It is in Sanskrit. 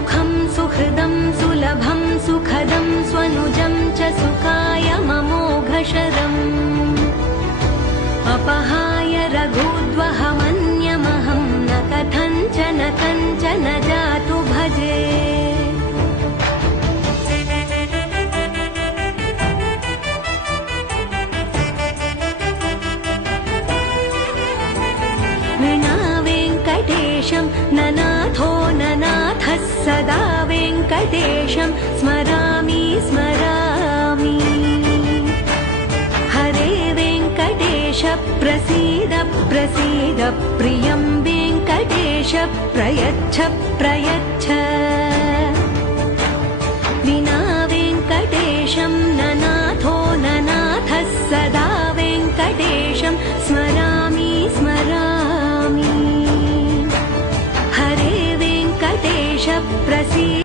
सुमुखं सुहृदं सुलभं सुखदं स्वनुजं च सुखाय ममोघशरम् अपहाय रघुद्वहमन्यमहं न कथञ्चन जातु भजे। विना वेङ्कटेशं ननाथो ननाथः सदा वेङ्कटेशं स्मरामि स्मरामि। हरे वेङ्कटेश प्रसीद प्रसीद प्रियं वेङ्कटेश प्रयच्छ प्रयच्छ। विना वेङ्कटेशं ननाथो ननाथः सदा वेङ्कटेशं स्मरामि स्मरामि। हरे वेङ्कटेश प्रसीद